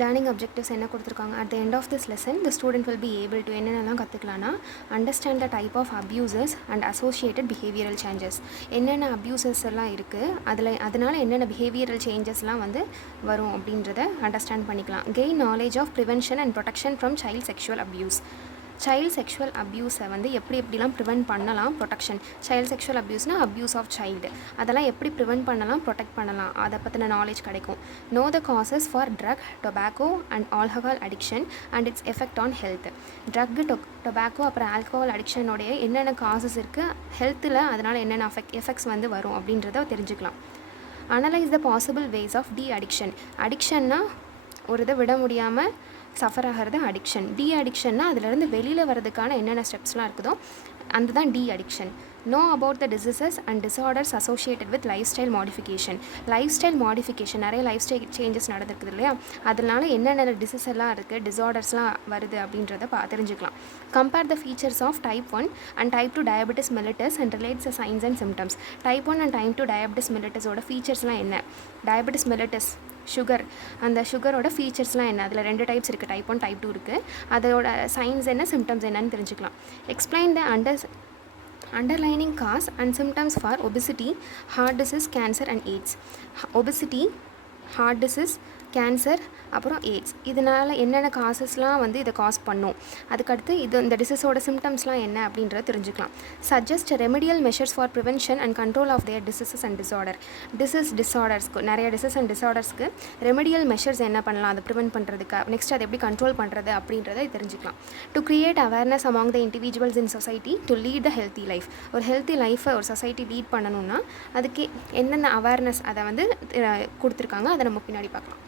Learning objectives என்ன கொடுத்துருக்காங்க. At the end of this lesson the student will be able to என்னென்னலாம் கற்றுக்கலான்னா understand the type of abuses and associated behavioural changes. என்னென்ன abuses எல்லாம் இருக்குது, அதனால் என்னென்ன பிஹேவியரல் சேஞ்சஸ்லாம் வந்து வரும் அப்படின்றத அண்டர்ஸ்டாண்ட் பண்ணிக்கலாம். Gain knowledge of prevention and protection from child sexual abuse. Child sexual அப்யூஸை வந்து எப்படிலாம் ப்ரிவெண்ட் பண்ணலாம். ப்ரொடெக்ஷன், சைல்டு செக்ஷுவல் அப்யூஸ்னால் அப்யூஸ் ஆஃப் சைல்டு, அதெல்லாம் எப்படி ப்ரிவெண்ட் பண்ணலாம், ப்ரொடெக்ட் பண்ணலாம், அதை பற்றின நாலேஜ் கிடைக்கும். Know the causes for drug, tobacco and alcohol addiction and its effect on health. Drug, tobacco அப்புறம் ஆல்கஹால் அடிக்ஷனுடைய என்னென்ன காசஸ் இருக்குது, ஹெல்த்தில் அதனால் என்னென்ன எஃபெக்ட்ஸ் வந்து வரும் அப்படின்றத தெரிஞ்சுக்கலாம். Analyse the possible ways of de addiction. அடிக்ஷன்னா ஒரு இதை விட முடியாமல் சஃபர் ஆகிறது அடிக்ஷன். டி அடிக்ஷன்னா அதிலேருந்து வெளியில் வரதுக்கான என்னென்ன ஸ்டெப்ஸ்லாம் இருக்குதோ அந்த தான் de addiction. Know about the diseases and disorders associated with life style modification. Life style modification, நிறைய லைஃப் ஸ்டைல் சேஞ்சஸ் நடந்திருக்குது இல்லையா, அதனால என்னென்ன டிசீஸ் எல்லாம் இருக்குது, டிஸார்டர்ஸ்லாம் வருது அப்படின்றத தெரிஞ்சுக்கலாம். Compare the features of type 1 and type 2 diabetes mellitus and relates the signs and symptoms. Type 1 and type 2 diabetes மெலிட்டஸோட ஃபீச்சர்ஸ்லாம் என்ன, டயபெட்டிஸ் மெலிட்டஸ் சுகர், அந்த சுகரோட ஃபீச்சர்ஸ்லாம் என்ன, அதில் 2 டைப்ஸ் இருக்குது, டைப் 1 டைப் 2 இருக்குது, அதோட சைன்ஸ் என்ன, சிம்டம்ஸ் என்னன்னு தெரிஞ்சுக்கலாம். Explain the underlying cause and symptoms for obesity, heart disease, cancer and AIDS. Obesity, heart disease, cancer அப்புறம் எய்ட்ஸ், இதனால் என்னென்ன காசஸ்லாம் வந்து இதை காஸ் பண்ணும், அதுக்கடுத்து இந்த டிசீஸோட சிம்டம்ஸ்லாம் என்ன அப்படின்றத தெரிஞ்சுக்கலாம். Suggest remedial measures for prevention and control of their diseases and டிஸார்டர்ஸ்க்கு நிறைய டிசீஸ் அண்ட் டிஸார்டர்ஸ்க்கு ரெமடியல் மெஷர்ஸ் என்ன பண்ணலாம், அதை ப்ரிவென்ட் பண்ணுறதுக்கு, நெக்ஸ்ட் அதை எப்படி கண்ட்ரோல் பண்ணுறது அப்படின்றத தெரிஞ்சுக்கலாம். To create awareness among the individuals in society to lead the healthy life. ஒரு ஹெல்த்தி லைஃப்பை ஒரு சொசைட்டி லீட் பண்ணணும்னா அதுக்கு என்னென்ன அவேர்னஸ் அதை வந்து கொடுத்துருக்காங்க, அதை நம்ம பின்னாடி பார்க்கலாம்.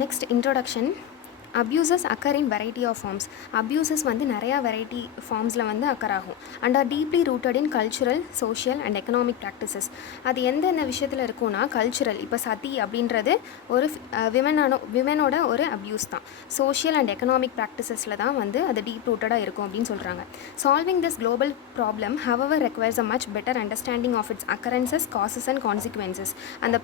Next introduction. Abuses occur in variety of forms. Abuses வந்து நிறையா வெரைட்டி ஃபார்ம்ஸில் வந்து அக்கர் ஆகும். And are deeply rooted in cultural, social and economic practices. அது எந்தெந்த விஷயத்தில் இருக்கும்னா கல்ச்சுரல், இப்போ சதி அப்படின்றது ஒரு விமனோட ஒரு அப்யூஸ் தான். சோஷியல் அண்ட் எக்கனாமிக் ப்ராக்டிசஸில் தான் வந்து அது டீப் ரூட்டடாக இருக்கும் அப்படின்னு சொல்கிறாங்க. Solving this global problem however requires a much better understanding of its occurrences, causes and consequences. அந்த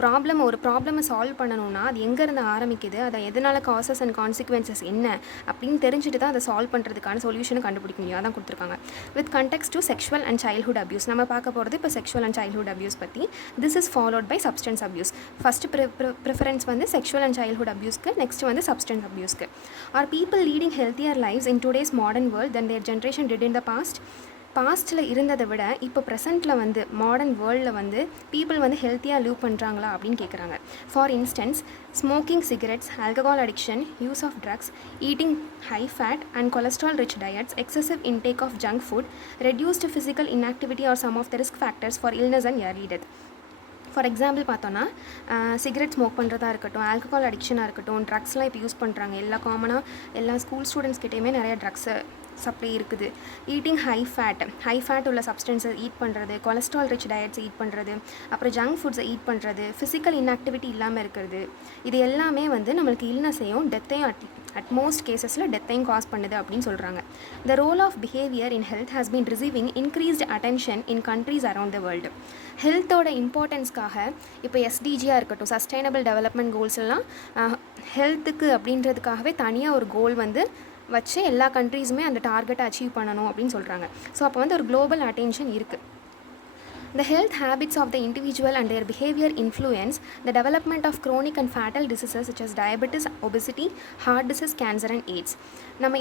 ஒரு ப்ராப்ளமை சால்வ் பண்ணணும்னா அது எங்கேருந்து ஆரம்பிக்குது, அதை எதனால் காசஸ் அண்ட் கான்சிக்வன்சஸ் என்ன அப்படின்னு தெரிஞ்சுட்டு தான் அதை சால்வ் பண்ணுறதுக்கான சொல்யூஷனை கண்டுபிடிக்க முடியும். அதான் கொடுத்துருக்காங்க. With context to sexual and childhood abuse. நம்ம பார்க்க போகிறது இப்போ செக்ஷுவல் அண்ட் சைல்ட்ஹுட் அப்யூஸ் பற்றி. This is followed by substance abuse. First preference வந்து செக்ஷுவல் அண்ட் சைல்ட்ஹுட் அப்யூஸ்க்கு, நெக்ஸ்ட் வந்து சப்ஸ்டன்ஸ் அப்யூஸ்க்கு. Are people leading healthier lives in today's modern world then their generation did in the பாஸ்ட்டில் இருந்ததை விட இப்போ ப்ரெசென்ட்டில் வந்து மாடர்ன் வேர்ல்டில் வந்து பீப்புள் வந்து ஹெல்த்தியாக லீவ் பண்ணுறாங்களா அப்படின்னு கேட்குறாங்க. For instance, smoking cigarettes, alcohol addiction, use of drugs, eating high fat and cholesterol rich diets, excessive intake of junk food, reduced physical inactivity are some of the risk factors for illness and early death. For example பார்த்தோன்னா cigarette smoke பண்ணுறதா இருக்கட்டும், alcohol அடிக்ஷனாக இருக்கட்டும், ட்ரக்ஸ்லாம் இப்போ use பண்ணுறாங்க. எல்லா school ஸ்டூடெண்ட்ஸ்கிட்டையுமே நிறைய drugs supply இருக்குது. Eating high fat உள்ள சப்ஸ்டன்ஸை ஈட் பண்ணுறது, கொலஸ்ட்ரால் ரிச் டயட்ஸ் ஈட் பண்ணுறது, அப்புறம் ஜங்க் ஃபுட்ஸை ஈட் பண்ணுறது, ஃபிசிக்கல் இன்ஆக்டிவிட்டி இல்லாமல் இருக்கிறது, இது எல்லாமே வந்து நம்மளுக்கு இல்னஸையும் டெத்தையும் அட்மோஸ்ட் கேசஸில் டெத்தையும் காஸ் பண்ணுது அப்படின்னு சொல்கிறாங்க. The role of behaviour in health has been receiving increased attention in countries around the world. ஹெல்த்தோட இம்பார்ட்டன்ஸ்க்காக இப்போ எஸ்டிஜியாக இருக்கட்டும், சஸ்டைனபிள் டெவலப்மெண்ட் கோல்ஸ் எல்லாம் ஹெல்த்துக்கு அப்படின்றதுக்காகவே தனியாக ஒரு கோல் வந்து வச்சு எல்லா கண்ட்ரீஸுமே அந்த டார்கெட்டை அச்சீவ் பண்ணணும் அப்படின்னு சொல்கிறாங்க. ஸோ அப்போ வந்து ஒரு குளோபல் அட்டென்ஷன் இருக்குது. The health habits of the individual and their behavior influence the development of chronic and fatal diseases such as diabetes, obesity, heart disease, cancer and AIDS. நம்ம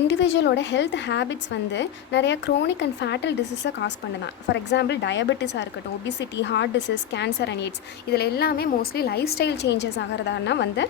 இண்டிவிஜுவலோட ஹெல்த் ஹேபிட்ஸ் வந்து நிறைய chronic and fatal டிசீஸை cause பண்ணுதான். For example டயபெட்டிஸாக இருக்கட்டும், obesity, heart disease, cancer and AIDS, இதில் எல்லாமே mostly lifestyle changes ஆகிறதானா வந்து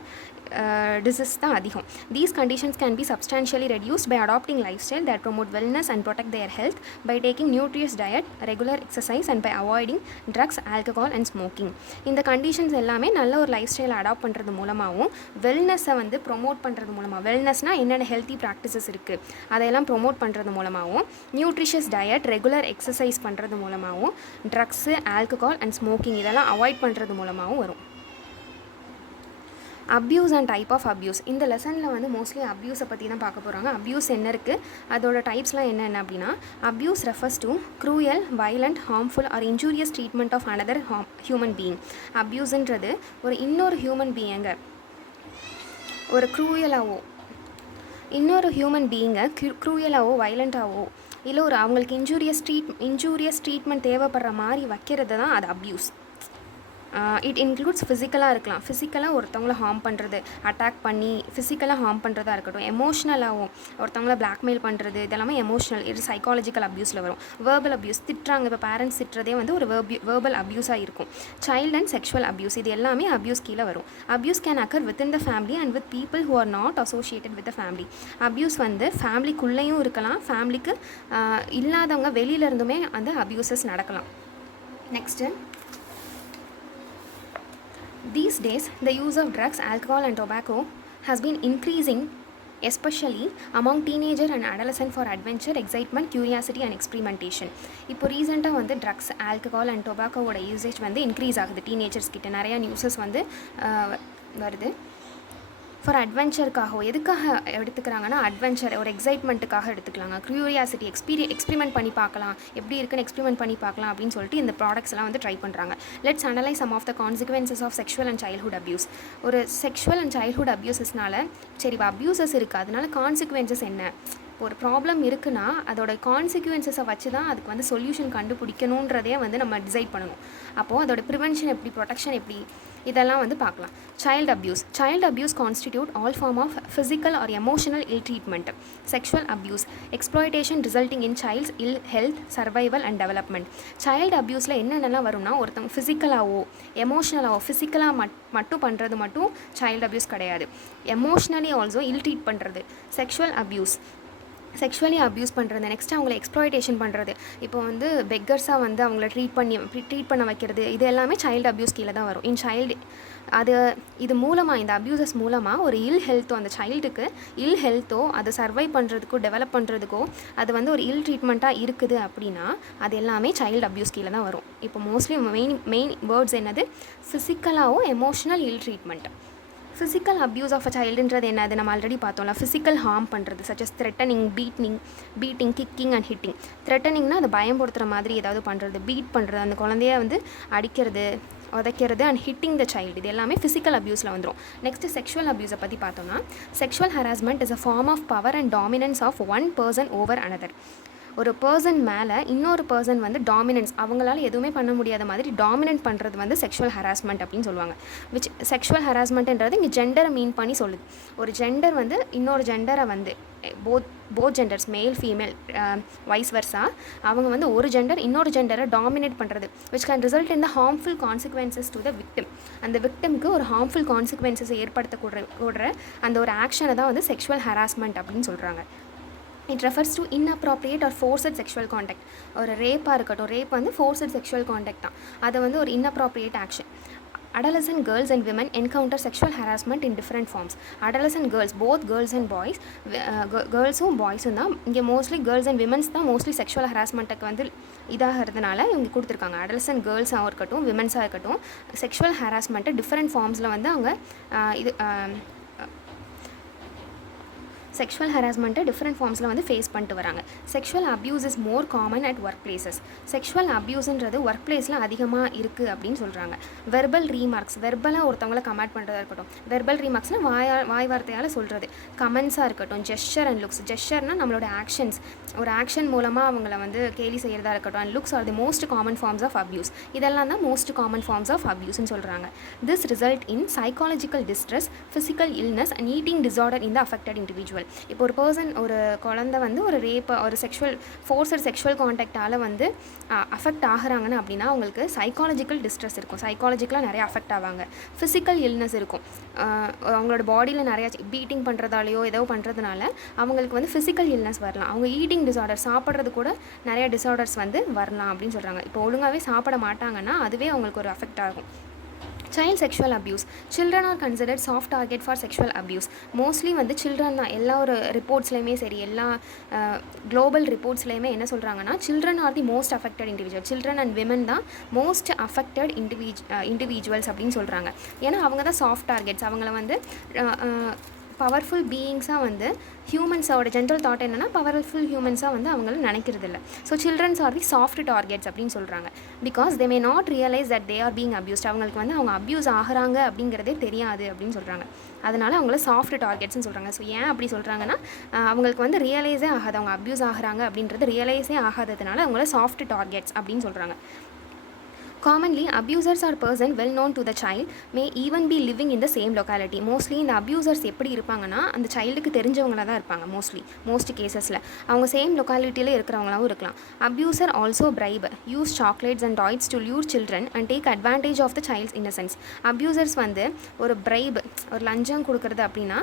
டிசீஸ் தான் அதிகம். These conditions can be substantially reduced by adopting lifestyle that promote wellness and protect their health by taking nutritious diet, regular exercise and by avoiding drugs, alcohol and smoking. இந்த conditions எல்லாமே நல்ல ஒரு life ஸ்டைலை adapt பண்ணுறது மூலமாகவும் வெல்னஸை வந்து promote பண்ணுறது மூலமாக, வெல்னஸ்னால் என்னென்ன ஹெல்த்தி ப்ராக்டிசஸ் இருக்குது அதையெல்லாம் ப்ரொமோட் பண்ணுறது மூலமாகவும், நியூட்ரிஷியஸ் டயட், ரெகுலர் எக்ஸசைஸ் பண்ணுறது மூலமாகவும், ட்ரக்ஸு, ஆல்கஹால் அண்ட் ஸ்மோக்கிங் இதெல்லாம் அவாய்ட் பண்ணுறது மூலமாகவும் வரும். Abuse and type of abuse. இந்த லெசனில் வந்து மோஸ்ட்லி அப்யூஸை பற்றி தான் பார்க்க போகிறாங்க. அப்யூஸ் என்ன இருக்குது, அதோட டைப்ஸ்லாம் என்னென்ன அப்படின்னா, abuse refers to cruel, violent, harmful or injurious treatment of another human being. அப்யூஸுன்றது ஒரு இன்னொரு ஹியூமன் பீயிங்கை ஒரு க்ரூயலாவோ, இன்னொரு ஹியூமன் பீயிங்கை க்ரூயலாவோ வைலண்ட்டாவோ இல்லை ஒரு அவங்களுக்கு இன்ஜூரியஸ் ட்ரீட்மெண்ட் தேவைப்படுற மாதிரி வைக்கிறது தான் அது அப்யூஸ். இட் இன்க்ளூட்ஸ் ஃபிசிக்கலாக இருக்கலாம், ஃபிசிக்கலாக ஒருத்தவங்கள ஹார்ம் பண்ணுறது, அட்டாக் பண்ணி ஃபிசிக்கலாக ஹார்ம் பண்ணுறதா இருக்கட்டும். எமோஷ்னலாகவும் ஒருத்தவங்கள பிளாக்மெயில் பண்ணுறது, இதெல்லாமே எமோஷ்னல், இது சைக்காலஜிக்கல் அப்யூஸில் வரும். வேர்பல் அப்யூஸ், திட்டுறாங்க, இப்போ பேரண்ட்ஸ் திட்டுறதே வந்து ஒரு வேர்பல் அப்யூஸாக இருக்கும். சைல்டு அண்ட் செக்ஷுவல் அப்யூஸ், இது எல்லாமே அப்யூஸ் கீழே வரும். Abuse can occur within the family and with people who are not associated with the family. Abuse வந்து ஃபேமிலிக்குள்ளேயும் இருக்கலாம், ஃபேமிலிக்கு இல்லாதவங்க வெளியிலேருந்துமே அந்த அப்யூசஸ் நடக்கலாம். Next, these days, the use of drugs, alcohol and tobacco has been increasing, especially among teenager and adolescent for adventure, excitement, curiosity and experimentation. இப்போ ரீசெண்டாக வந்து drugs, alcohol and டொபாக்கோவோட usage வந்து இன்க்ரீஸ் ஆகுது டீனேஜர்ஸ் கிட்ட. நிறையா newses வந்து வருது. For அட்வென்ச்சருக்காக, எதுக்காக எடுத்துக்கிறாங்கன்னா அட்வென்ச்சர், ஒரு எக்ஸைட்மெண்ட்டுக்காக எடுத்துக்கலாங்க. க்யூரியாசிட்டி, எக்ஸ்பிரிமெண்ட் பண்ணி பார்க்கலாம், எப்படி இருக்குன்னு எக்ஸ்பிரிமெண்ட் பண்ணி பார்க்கலாம் அப்படின்னு சொல்லிட்டு இந்த ப்ராடக்ட்ஸ் எல்லாம் வந்து ட்ரை பண்ணுறாங்க. Let's analyse some of the consequences of sexual and childhood abuse. ஒரு செக்ஷுவல் அண்ட் சைல்ட்ஹுட் அப்யூசஸ்னால, சரி அப்யூசஸ் இருக்குது, அதனால கான்சிக்வன்சஸ் என்ன, ஒரு ப்ராப்ளம் இருக்குன்னா அதோட கான்சிக்வன்சஸை வச்சு தான் அதுக்கு வந்து சொல்யூஷன் கண்டுபிடிக்கணுன்றதே வந்து நம்ம டிசைட் பண்ணணும். அப்போது அதோட ப்ரிவென்ஷன் எப்படி, ப்ரொடெக்ஷன் எப்படி, இதெல்லாம் வந்து பார்க்கலாம். Child abuse constitute all form of physical or emotional ill treatment. Sexual abuse, exploitation resulting in child's ill health, survival and development. Child அப்யூஸில் என்னென்னலாம் வரும்னா, ஒருத்தவங்க ஃபிசிக்கலாவோ எமோஷ்னலாவோ, ஃபிசிக்கலாக மட்டும் பண்ணுறது மட்டும் சைல்டு அப்யூஸ் கிடையாது. எமோஷ்னலி ஆல்சோ இல் ட்ரீட் பண்ணுறது செக்ஷுவல் அப்யூஸ். செக்ஷுவலி அப்யூஸ் பண்ணுறது. நெக்ஸ்ட்டு அவங்கள எக்ஸ்ப்ளாய்டேஷன் பண்ணுறது, இப்போ வந்து பெக்கர்ஸாக வந்து அவங்கள ட்ரீட் பண்ண வைக்கிறது, இது எல்லாமே சைல்டு அப்யூஸ் கீழே தான் வரும். இது மூலமாக, இந்த அப்யூசஸ் மூலமாக ஒரு இல் ஹெல்த்தோ, அந்த சைல்டுக்கு இல் ஹெல்த்தோ, அதை சர்வை பண்ணுறதுக்கோ டெவலப் பண்ணுறதுக்கோ அது வந்து ஒரு இல் ட்ரீட்மெண்ட்டாக இருக்குது அப்படின்னா அது எல்லாமே சைல்டு அப்யூஸ் கீழே தான் வரும். இப்போ மோஸ்ட்லி மெயின் வேர்ட்ஸ் என்னது, ஃபிசிக்கலாகவோ emotional ill treatment. Physical abuse of a சைல்டுன்றது என்னது, நம்ம ஆல்ரெடி பார்த்தோம்ல, ஃபிசிக்கல் ஹார்ம் பண்ணுறது, such as threatening, beating, kicking and hitting. த்ரெட்டனிங்னா அது பயம்படுத்துகிற மாதிரி ஏதாவது பண்ணுறது, பீட் பண்ணுறது, அந்த குழந்தைய வந்து அடிக்கிறது, உதைக்கிறது, அண்ட் ஹிட்டிங் த சைல்டு, இது எல்லாமே ஃபிசிக்கல் அப்யூஸில் வந்துடும். நெக்ஸ்ட்டு செக்ஷுவல் அப்யூஸை பற்றி பார்த்தோம்னா, sexual harassment is a form of power and dominance of one person over another. ஒரு பர்சன் மேலே இன்னொரு பர்சன் வந்து டாமினன்ஸ், அவங்களால எதுவுமே பண்ண முடியாத மாதிரி டாமினன்ட் பண்ணுறது வந்து செக்ஷுவல் ஹராஸ்மெண்ட் அப்படின்னு சொல்லுவாங்க. செக்ஷுவல் ஹராஸ்மெண்ட்ன்றது இங்கே ஜெண்டரை மீன் பண்ணி சொல்லுது. ஒரு ஜெண்டர் வந்து இன்னொரு ஜெண்டரை வந்து both genders, male female wise வர்ஸா, அவங்க வந்து ஒரு ஜெண்டர் இன்னொரு ஜெண்டரை டாமினேட் பண்ணுறது, which can result in the harmful consequences to the victim. அந்த விக்டிம்க்கு ஒரு ஹார்ம்ஃபுல் கான்சிக்வன்சஸ் ஏற்படுத்தக்கூட அந்த ஒரு ஆக்ஷனை தான் வந்து செக்ஷுவல் ஹராஸ்மெண்ட் அப்படின்னு சொல்கிறாங்க. It refers to inappropriate or forced sexual contact. ஒரு ரேப்பாக இருக்கட்டும், ரேப் வந்து ஃபோர்ஸட் செக்ஷுவல் காண்டாக்ட் தான், அதை வந்து ஒரு inappropriate action. Adolescent girls and women encounter sexual harassment in different forms. Adolescent girls, both girls and boys, girlஸும் பாய்ஸும் தான் இங்கே மோஸ்ட்லி, கேர்ள்ஸ் அண்ட் விமன்ஸ் தான் மோஸ்ட்லி செக்ஷுவல் ஹராஸ்மெண்ட்டுக்கு வந்து இதாகிறதுனால இவங்க கொடுத்துருக்காங்க. அடலசன்ட் கேர்ள்ஸாக இருக்கட்டும், விமன்ஸாக இருக்கட்டும், செக்ஷுவல் ஹராஸ்மெண்ட்டு டிஃப்ரெண்ட் ஃபார்ம்ஸில் வந்து அவங்க செக்ஷுவல் ஹராஸ்மெண்ட்டை டிஃப்ரெண்ட் ஃபார்ம்ஸில் வந்து ஃபேஸ் பண்ணிட்டு வராங்க. Sexual abuse is more common at work places. Sexual அப்யூஸ்ன்றது ஒர்க் பிளேஸில் அதிகமாக இருக்குது அப்படின்னு சொல்கிறாங்க. வெர்பல் ரீமார்க்ஸ், வெர்பலாக ஒருத்தவங்கள கமெண்ட் பண்ணுறதா இருக்கட்டும். வெர்பல் ரீமார்க்ஸ்னால் வாய் வார்த்தையால் சொல்கிறது. கமெண்ட்ஸாக இருக்கட்டும். ஜெஸ்சர் அண்ட் லுக்ஸ், ஜெஸ்சர்னால் நம்மளோட ஆக்ஷன்ஸ், ஒரு ஆக்ஷன் மூலமாக அவங்கள வந்து கேலி செய்கிறதா இருக்கட்டும். And looks are the most common forms of abuse. இதெல்லாம் தான் மோஸ்ட் காமன் ஃபார்ம்ஸ் ஆஃப் அப்யூஸ்ன்னு சொல்கிறாங்க. This result in psychological distress, physical illness and eating disorder in the affected individual. இப்போ ஒரு பர்சன், ஒரு குழந்தை வந்து ஒரு ரேப், ஒரு ஃபோர்ஸட் செக்ஷுவல் காண்டாக்டால் வந்து அஃபெக்ட் ஆகிறாங்கன்னு அப்படின்னா அவங்களுக்கு சைக்காலஜிக்கல் டிஸ்ட்ரெஸ் இருக்கும், சைக்காலஜிக்கலாக நிறைய அஃபெக்ட் ஆவாங்க. ஃபிசிக்கல் இல்னஸ் இருக்கும், அவங்களோட பாடியில் நிறையா பீட்டிங் பண்ணுறதாலையோ ஏதோ பண்ணுறதுனால அவங்களுக்கு வந்து ஃபிசிக்கல் இல்னஸ் வரலாம். அவங்க ஈட்டிங் டிஸார்டர், சாப்பிட்றது கூட நிறைய டிஸார்டர்ஸ் வந்து வரலாம் அப்படின்னு சொல்கிறாங்க. இப்போ ஒழுங்காகவே சாப்பிட மாட்டாங்கன்னா அதுவே அவங்களுக்கு ஒரு அஃபெக்ட் ஆகும். Child sexual abuse. Children are considered soft target for sexual abuse. Mostly வந்து சில்ட்ரன் தான். எல்லா ஒரு ரிப்போர்ட்ஸ்லையுமே சரி, எல்லா குளோபல் ரிப்போர்ட்ஸ்லையுமே என்ன சொல்கிறாங்கன்னா, children are the most affected individual. Children and women தான் மோஸ்ட் அஃபெக்டட் இண்டிவிஜுவல்ஸ் அப்படின்னு சொல்கிறாங்க. ஏன்னா அவங்க தான் சாஃப்ட் டார்கெட்ஸ். அவங்கள வந்து பவர்ஃபுல் பீயிங்ஸாக வந்து ஹியூமன்ஸோட ஜென்ரல் தாட் என்னென்னா பவர்ஃபுல் ஹியூமன்ஸாக வந்து அவங்கள நினைக்கிறது இல்லை. So childrens are the soft targets அப்படின்னு சொல்கிறாங்க. Because they may not realise that they are being abused. அவங்களுக்கு வந்து அவங்க அப்யூஸ் ஆகிறாங்க அப்படிங்கிறதே தெரியாது அப்படின்னு சொல்கிறாங்க. அதனால் அவங்கள சாஃப்ட் டார்கெட்ஸ்னு சொல்கிறாங்க. ஸோ ஏன் அப்படி சொல்கிறாங்கன்னா, அவங்களுக்கு வந்து ரியலைஸே ஆகாது, அவங்க அப்யூஸ் ஆகிறாங்க அப்படின்றது ரியலைஸே ஆகாததுனால அவங்கள சாஃப்ட் டார்கெட்ஸ் அப்படின்னு சொல்கிறாங்க. Commonly, abusers are person well known to the child may even be living in the same locality. Mostly இந்த abusers எப்படி இருப்பாங்கன்னா, அந்த சைல்டுக்கு தெரிஞ்சவங்களாக தான் இருப்பாங்க. மோஸ்ட் கேசஸில் அவங்க சேம் லொக்காலிட்டியில் இருக்கிறவங்களாகவும் இருக்கலாம். Abuser also bribe use chocolates and toys to lure children and take advantage of the child's innocence. Abusers வந்து ஒரு பிரைப், ஒரு லஞ்சம் கொடுக்குறது அப்படின்னா,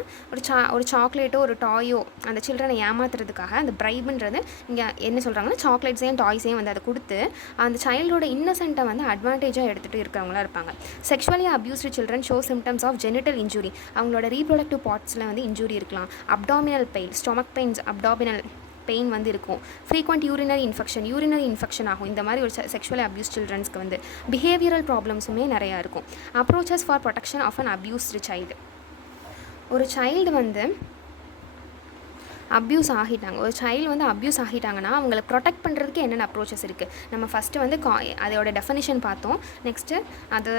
ஒரு சாக்லேட்டோ ஒரு டாயோ அந்த சில்ட்ரனை ஏமாத்துறதுக்காக அந்த பிரைப்ன்றது இங்கே என்ன சொல்கிறாங்கன்னா, சாக்லேட்ஸையும் டாய்ஸையும் வந்து அதை கொடுத்து அந்த சைல்டோட இன்னசென்ட்டை வந்து அட்வான்டேஜாக எடுத்துகிட்டு இருக்கிறவங்களா இருப்பாங்க. Sexually abused children show symptoms of genital injury. அவங்களோட ரீப்ரொடக்டிவ் பார்ட்ஸில் வந்து இன்ஜுரி இருக்கலாம். Abdominal pain, stomach pains, abdominal pain வந்து இருக்கும். ஃப்ரீக்வெண்ட் யூரினரி இன்ஃபெக்ஷன் ஆகும். இந்த மாதிரி ஒரு செக்ஷுவலி அப்யூஸ் சில்ட்ரன்ஸ்க்கு வந்து பிஹேவியரல் ப்ராப்ளம்ஸுமே நிறையா இருக்கும். Approaches for protection of an abused child. ஒரு சைல்டு வந்து அப்யூஸ் ஆகிட்டாங்க, ஒரு சைல்டு வந்து அப்யூஸ் ஆகிட்டாங்கன்னா அவங்களை ப்ரொடெக்ட் பண்ணுறதுக்கு என்னென்ன அப்ரோச்சஸ் இருக்குது. நம்ம ஃபஸ்ட்டு வந்து அதோட டெஃபினிஷன் பார்த்தோம். நெக்ஸ்ட்டு அது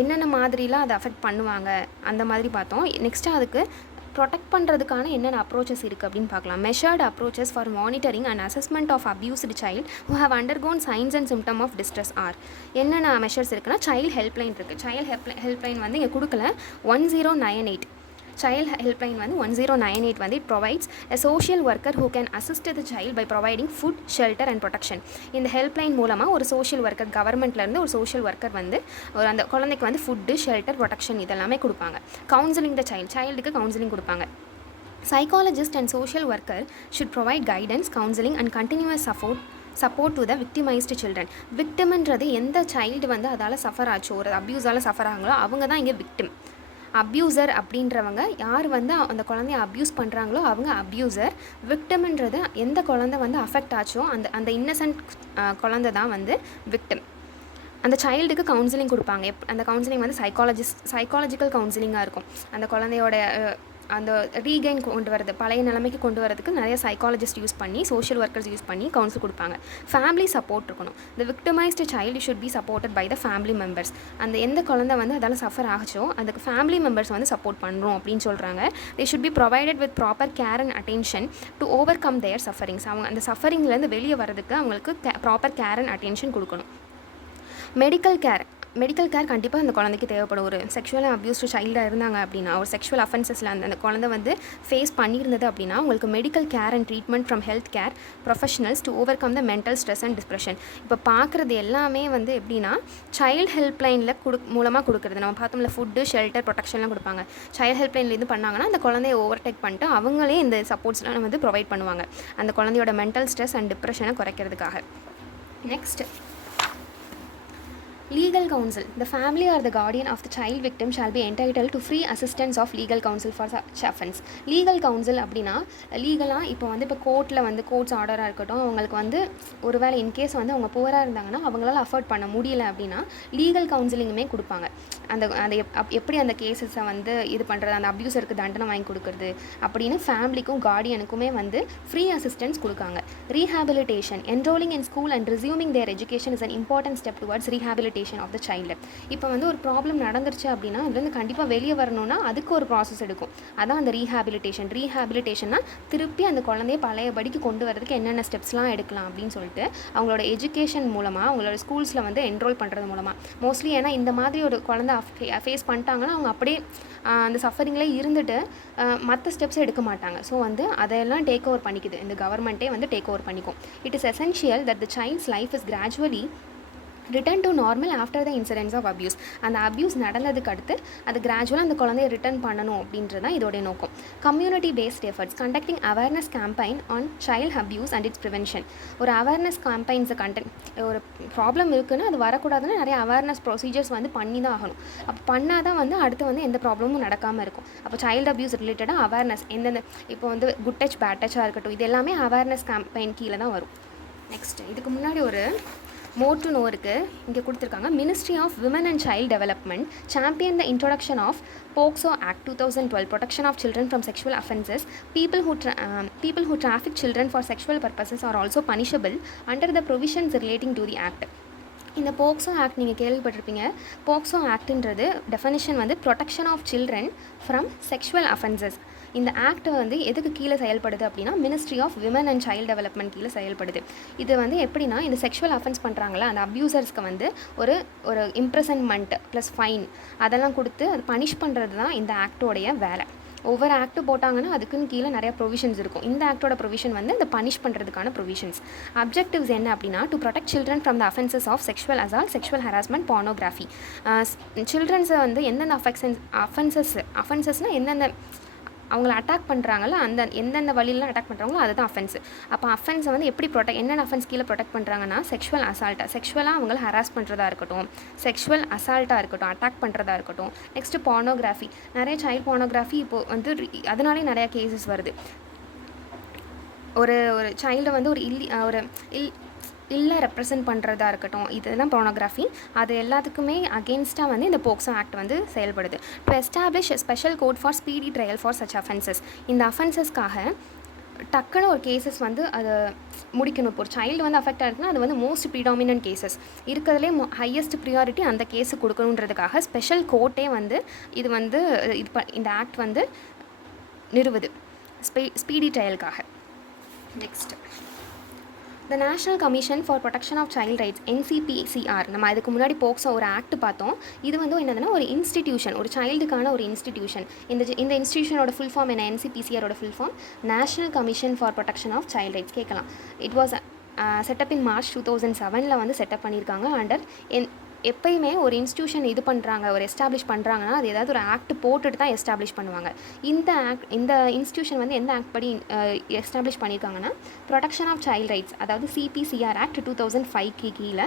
என்னென்ன மாதிரிலாம் அதை அஃபெக்ட் பண்ணுவாங்க அந்த மாதிரி பார்த்தோம். நெக்ஸ்ட்டு அதுக்கு ப்ரொடெக்ட் பண்ணுறதுக்கான என்னென்ன அப்ரோச்சஸ் இருக்குது அப்படின்னு பார்க்கலாம். Measured approaches for monitoring and assessment of abused child who have undergone signs and symptom of distress are. என்னென்ன மெஷர்ஸ் இருக்குன்னா, சைல்டு ஹெல்ப்லைன் இருக்குது. சைல்டு ஹெல்ப்லைன் வந்து இங்கே கொடுக்கல. 1098 சைல்டு ஹெல்ப்லைன் வந்து 1098 வந்து it provides a social worker who can assist the child by providing food, shelter and protection. இந்த helpline மூலமாக ஒரு சோஷியல் ஒர்க்கர், கவர்மெண்ட்லேருந்து ஒரு சோஷியல் ஒர்க்கர் வந்து அந்த குழந்தைக்கு வந்து ஃபுட்டு, ஷெல்டர், ப்ரொடெக்ஷன் இதெல்லாமே கொடுப்பாங்க. கவுன்சிலிங் த சைல்டுக்கு கவுன்சிலிங் கொடுப்பாங்க. Psychologist and social worker should provide guidance, counseling and continuous support to the victimized children. விக்டிம்ன்றது எந்த சைல்டு வந்து அதால் சஃபர் ஆச்சோ, ஒரு அப்யூஸால் சஃபர் ஆகுங்களோ அவங்க தான் இங்கே விக்டிம். அப்யூசர் அப்படின்றவங்க யார் வந்து அந்த குழந்தைய அப்யூஸ் பண்ணுறாங்களோ அவங்க அப்யூசர். விக்டிம்ன்றது எந்த குழந்தை வந்து அஃபெக்ட் ஆச்சோ அந்த இன்னசென்ட் குழந்தை தான் வந்து விக்டிம். அந்த சைல்டுக்கு கவுன்சிலிங் கொடுப்பாங்க. அந்த கவுன்சிலிங் வந்து சைக்காலஜிக்கல் கவுன்சிலிங்காக இருக்கும். அந்த குழந்தையோட அந்த ரீகெயின் கொண்டு வரது, பழைய நிலைமைக்கு கொண்டு வரதுக்கு நிறைய சைக்காலஜிஸ்ட் யூஸ் பண்ணி, சோஷியல் ஒர்க்கர்ஸ் யூஸ் பண்ணி கவுன்சில் கொடுப்பாங்க. ஃபேமிலி சப்போர்ட் இருக்கணும். The victimised child should be supported by the family members. அந்த எந்த குழந்தை வந்து அதால் சஃபர் ஆச்சோ அதுக்கு ஃபேமிலி மெம்பர்ஸ் வந்து சப்போர்ட் பண்ணுறோம் அப்படின்னு சொல்கிறாங்க. They should be provided with proper care and attention to overcome their sufferings. அவங்க அந்த சஃபரிங்லேருந்து வெளியே வரதுக்கு அவங்களுக்கு ப்ராப்பர் கேர் அண்ட் அட்டென்ஷன் கொடுக்கணும். மெடிக்கல் கேர் கண்டிப்பாக அந்த குழந்தைக்கு தேவைப்படும். ஒரு செக்ஷுவலாக அப்யூஸ்டு சைல்டாக இருந்தாங்க அப்படின்னா, ஒரு செக்ஷுவல் அஃபென்சஸில் அந்த குழந்தை வந்து ஃபேஸ் பண்ணியிருந்தது அப்படின்னா உங்களுக்கு medical care and treatment from health care professionals to over come the mental stress and depression. இப்போ பார்க்குறது எல்லாமே வந்து எப்படின்னா, சைல்டு ஹெல்ப்லைனில் மூலமாக கொடுக்குறது. நம்ம பார்த்தோம்ல, ஃபுட்டு, ஷெல்டர், ப்ரொடெக்ஷன்லாம் கொடுப்பாங்க. சைல்டு ஹெல்ப்லைன்லேருந்து பண்ணாங்கன்னா அந்த குழந்தைய ஓவர்டேக் பண்ணிட்டு அவங்களே இந்த சப்போர்ட்ஸ்லாம் வந்து ப்ரொவைட் பண்ணுவாங்க அந்த குழந்தையோட மென்டல் ஸ்ட்ரெஸ் அண்ட் டிப்ரெஷனை குறைக்கிறதுக்காக. Next, legal counsel. The family or the guardian of the child victim shall be entitled to free assistance of legal counsel for such offense. legal counsel அப்படின்னா லீகலாக இப்போ கோர்ட்டில் வந்து கோர்ட்ஸ் ஆர்டராக இருக்கட்டும், அவங்களுக்கு வந்து ஒருவேளை இன்கேஸ் வந்து அவங்க புவராக இருந்தாங்கன்னா அவங்களால அஃபோர்ட் பண்ண முடியல அப்படின்னா லீகல் கவுன்சிலிங்குமே கொடுப்பாங்க. அந்த எப்படி அந்த கேசஸை வந்து இது பண்ணுறது, அந்த அப்யூசருக்கு தண்டனை வாங்கி கொடுக்குறது அப்படின்னு ஃபேமிலிக்கும் கார்டியனுக்குமே வந்து ஃப்ரீ அசிஸ்டன்ஸ் கொடுக்காங்க. Rehabilitation. Enrolling in school and resuming their education is an important step towards rehabilitation of the child. இப்போ வந்து ஒரு ப்ராப்ளம் நடந்துருச்சு அப்படின்னா அதுலேருந்து கண்டிப்பாக வெளியே வரணும்னா அதுக்கு ஒரு ப்ராசஸ் எடுக்கும். அதான் அந்த ரீஹாபிலிட்டேஷன்னா திருப்பி அந்த குழந்தைய பழையபடிக்கு கொண்டு வரதுக்கு என்னென்ன ஸ்டெப்ஸ்லாம் எடுக்கலாம் அப்படின்னு சொல்லிட்டு அவங்களோட எஜுகேஷன் மூலமாக, அவங்களோட ஸ்கூல்ஸில் வந்து என்ரோல் பண்ணுறது மூலமாக மோஸ்ட்லி. ஏன்னா இந்த மாதிரி ஒரு குழந்தை ஃபேஸ் பண்ணிட்டாங்கன்னா அவங்க அப்படியே அந்த சஃபரிங்லேயே இருந்துட்டு மற்ற ஸ்டெப்ஸை எடுக்க மாட்டாங்க. ஸோ வந்து அதையெல்லாம் டேக் ஓவர் பண்ணிக்குது, இந்த கவர்மெண்ட்டே வந்து டேக் ஓவர் பண்ணிக்கும். It is essential that the child's life is gradually return to normal after the incidents of abuse. அந்த அப்யூஸ் நடந்ததுக்கு அடுத்து அது கிராஜுவலாக அந்த குழந்தைய ரிட்டர்ன் பண்ணணும் அப்படின்றது தான் இதோடைய நோக்கம். Community based efforts conducting awareness campaign on child abuse and its prevention. ஒரு அவேர்னஸ் கேம்பெயின்ஸை ஒரு ப்ராப்ளம் இருக்குன்னு அது வரக்கூடாதுன்னு நிறைய அவேர்னஸ் ப்ரொசீஜர்ஸ் வந்து பண்ணி தான் ஆகணும். அப்போ பண்ணால் தான் வந்து அடுத்து வந்து எந்த ப்ராப்ளமும் நடக்காமல் இருக்கும். அப்போ சைல்டு அப்யூஸ் ரிலேட்டடாக அவேர்னஸ் எந்தெந்த இப்போ வந்து குட் டச் பேட் டச்சாக இருக்கட்டும், இது எல்லாமே அவேர்னஸ் கேம்பெயின் கீழே தான் வரும். நெக்ஸ்ட் இதுக்கு முன்னாடி ஒரு மோர் டு நோ இருக்குது, இங்கே கொடுத்துருக்காங்க. Ministry of women and child development champion the introduction of POCSO act 2012 protection of children from sexual offences. people who traffic children for sexual purposes are also punishable under the provisions relating to the act. இந்த POCSO act நீங்கள் கேள்விப்பட்டிருப்பீங்க. POCSO ஆக்ட்ன்றது definition வந்து protection of children from sexual offences. இந்த act வந்து எதுக்கு கீழே செயல்படுது அப்படின்னா ministry of women and child development கீழே செயல்படுது. இது வந்து எப்படின்னா இந்த செக்ஷுவல் அஃபென்ஸ் பண்ணுறாங்களா அந்த அப்யூசர்ஸ்க்கு வந்து ஒரு இம்ப்ரெசன்மெண்ட் ப்ளஸ் ஃபைன் அதெல்லாம் கொடுத்து அது பனிஷ் பண்ணுறது தான் இந்த ஆக்டோடைய வேலை. ஒவ்வொரு ஆக்ட் போட்டாங்கன்னா அதுக்குன்னு கீழே நிறைய ப்ரொவிஷன்ஸ் இருக்கும். இந்த ஆக்டோட ப்ரொவிஷன் வந்து இந்த பனிஷ் பண்ணுறதுக்கான ப்ரொவிஷன்ஸ். அப்ஜெக்டிவ்ஸ் என்ன அப்படின்னா to protect children from the offences of sexual assault, sexual harassment, pornography. சில்ட்ரன்ஸை வந்து எந்தெந்த அஃபென்சஸ்னால் எந்தெந்த அவங்கள அட்டாக் பண்ணுறாங்களோ அந்த எந்தெந்த வழியிலாம் அட்டாக் பண்ணுறாங்களோ அதுதான் அஃபென்ஸு. அப்போ அஃபென்ஸை வந்து எப்படி என்னென்ன அஃபென்ஸ் கீழே ப்ரொடெக்ட் பண்ணுறாங்கன்னா செக்ஷுவல் அசால்ட்டாக, செக்ஷுவலாக அவங்கள ஹராஸ் பண்ணுறதா இருக்கட்டும், செக்ஷுவல் அசால்ட்டாக இருக்கட்டும், அட்டாக் பண்ணுறதா இருக்கட்டும். நெக்ஸ்ட்டு பார்னோகிராஃபி, நிறைய சைல்ட் பார்னோகிராஃபி இப்போது வந்து அதனாலே நிறையா கேசஸ் வருது. ஒரு சைல்டை வந்து இல்லை ரெப்ரசன்ட் பண்ணுறதா இருக்கட்டும், இதெல்லாம் பார்னோகிராஃபி. அது எல்லாத்துக்குமே அகெயின்ஸ்டாக வந்து இந்த போக்சோ ஆக்ட் வந்து செயல்படுது. To establish special court for speedy trial for such offences. இந்த அஃபென்சஸ்க்காக டக்குன்னு ஒரு கேசஸ் வந்து அதை முடிக்கணும். இப்போ ஒரு சைல்டு வந்து அஃபெக்ட் ஆகிருக்குன்னா அது வந்து மோஸ்ட் ப்ரீடாமினன்ட் கேசஸ் இருக்கிறதுலே ஹையஸ்ட் ப்ரியாரிட்டி அந்த கேஸு கொடுக்கணுன்றதுக்காக ஸ்பெஷல் கோர்ட்டே வந்து இது வந்து இந்த ஆக்ட் வந்து நிறுவுது ஸ்பீடி ட்ரையலுக்காக. Next the national commission for protection of child rights, NCPCR. நம்ம அதுக்கு முன்னாடி போக்சோ ஒரு ஆக்ட் பார்த்தோம். இது வந்து என்னதுன்னா ஒரு இன்ஸ்டிடியூஷன், ஒரு சைல்டுக்கான ஒரு இன்ஸ்டிடியூஷன். இந்த இன்ஸ்டிடியூஷனோட ஃபுல் ஃபார்ம் என்ன? NCPCRோட full form national commission for protection of child rights. கேட்கலாம். It was set up in March 2007 வந்து செட்டப் பண்ணியிருக்காங்க. அண்டர் எப்பயுமே ஒரு இன்ஸ்டியூஷன் இது பண்ணுறாங்க, ஒரு எஸ்டாப்ளிஷ் பண்ணுறாங்கன்னா அது ஏதாவது ஒரு ஆக்ட் போட்டுட்டு தான் எஸ்டாப்ளிஷ் பண்ணுவாங்க. இந்த இன்ஸ்டியூஷன் வந்து எந்த ஆக்ட் படி எஸ்டாப்ளிஷ் பண்ணியிருக்காங்கன்னா ப்ரொடெக்ஷன் ஆஃப் சைல்ட் ரைட்ஸ், அதாவது CPCR ஆக்ட் 2005 கீழே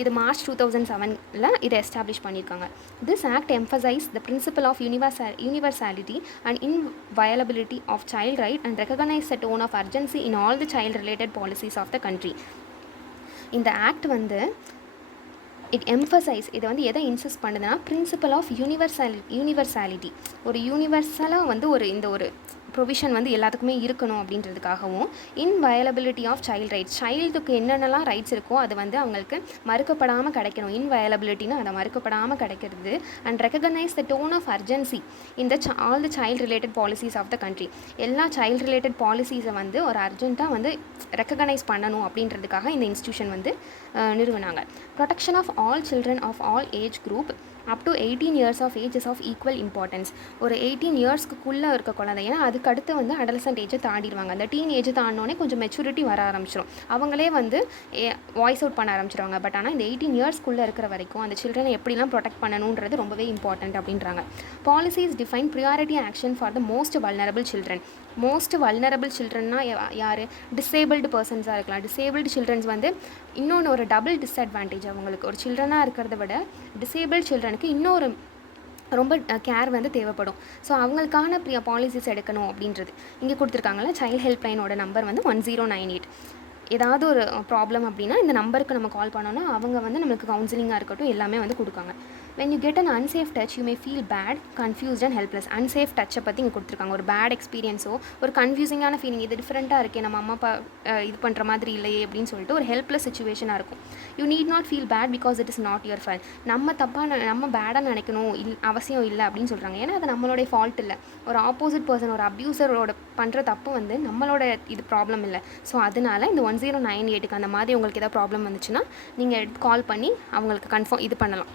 இது மார்ச் 2007 இதை எஸ்டாப்ளிஷ் பண்ணியிருக்காங்க. This act emphasise the principle of universality and inviolability of child right and recognise the tone of urgency in all the child related policies of the country. இந்த act வந்து இதை வந்து எதை insist பண்ணுதுன்னா principal of universality, ஒரு யூனிவர்சலாக வந்து ஒரு provision வந்து எல்லாத்துக்குமே இருக்கணும் அப்படின்றதுக்காகவும், இன்வயலபிலிட்டி ஆஃப் சைல்ட் ரைட்ஸ், சைல்டுக்கு என்னென்னலாம் ரைட்ஸ் இருக்கோ அது வந்து அவங்களுக்கு மறுக்கப்படாமல் கிடைக்கணும். இன்வயலபிலிட்டின்னு அதை மறுக்கப்படாமல் கிடைக்கிறது. And recognise the tone of urgency in all the child related policies of the country. எல்லா சைல்ட் ரிலேட்டட் பாலிசிஸை வந்து ஒரு அர்ஜென்ட்டாக வந்து ரெகனைஸ் பண்ணணும் அப்படின்றதுக்காக இந்த இன்ஸ்டியூஷன் வந்து நிறுவனாங்க. Protection of all children of all age group up to 18 years of age is of equal importance. ஒரு 18 yearsக்குள்ளே இருக்க குழந்தை, ஏன்னா அதுக்கடுத்து வந்து அடலசன்ட் ஏஜை தாண்டிடுவாங்க. அந்த டீன் ஏஜ் தாண்டினோடனே கொஞ்சம் மெச்சூரிட்டி வர ஆரம்பிச்சிடும், அவங்களே வந்து வாய்ஸ் அவுட் பண்ண ஆரம்பிச்சிடுவாங்க. பட் ஆனால் இந்த 18 yearsக்குள்ளே இருக்கிற வரைக்கும் அந்த சில்ட்ரனை எப்படிலாம் ப்ரொடெக்ட் பண்ணணுன்றது ரொம்பவே இம்பார்ட்டன்ட் அப்படின்றாங்க. Policies define priority action for the most vulnerable children. Most vulnerable சில்ட்ரன்னா யார்? டிசேபிள்டு பர்சன்ஸாக இருக்கலாம். டிசேபிள்டு சில்ட்ரன்ஸ் வந்து இன்னொன்று ஒரு டபுள் டிஸ்அட்வான்டேஜ் அவங்களுக்கு. ஒரு சில்ட்ரனாக இருக்கிறத விட டிசேபிள்டு சில்ட்ரனுக்கு இன்னொரு ரொம்ப கேர் வந்து தேவைப்படும். ஸோ அவங்களுக்கான பாலிசிஸ் எடுக்கணும் அப்படின்றது இங்கே கொடுத்துருக்காங்களா. சைல்ட் ஹெல்ப்லைனோட நம்பர் வந்து 1098. ஏதாவது ஒரு ப்ராப்ளம் அப்படின்னா இந்த நம்பருக்கு நம்ம கால் பண்ணோன்னா அவங்க வந்து நம்மளுக்கு கவுன்சிலிங்காக இருக்கட்டும் எல்லாமே வந்து கொடுக்காங்க. when you get an unsafe touch you may feel bad, confused and helpless. unsafe touch-ஐ பற்றி இங்கே கொடுத்துருக்காங்க. ஒரு பேட் எக்ஸ்பீரியன்ஸோ ஒரு கன்ஃபியூசிங்கான ஃபீலிங், இது டிஃப்ரெண்ட்டாக இருக்கே, நம்ம அம்மா அப்பா இது பண்ணுற மாதிரி இல்லையே அப்படின்னு சொல்லிட்டு ஒரு ஹெல்ப்லெஸ் சுச்சுவேஷனாக இருக்கும். You need not feel bad because it is not your fault. நம்ம பேடாக நினைக்கணும் அவசியம் இல்லை அப்படின்னு சொல்கிறாங்க. ஏன்னா அது நம்மளுடைய ஃபால்ட் இல்லை. ஒரு ஆப்போசிட் பர்சன், ஒரு அப்யூசரோட பண்ணுற தப்பு வந்து நம்மளோட இது ப்ராப்ளம் இல்லை. ஸோ அதனால் இந்த 1098க்கு அந்த மாதிரி உங்களுக்கு ஏதாவது ப்ராப்ளம் வந்துச்சுன்னா நீங்கள் கால் பண்ணி அவங்களுக்கு கன்ஃபார்ம் இது பண்ணலாம்.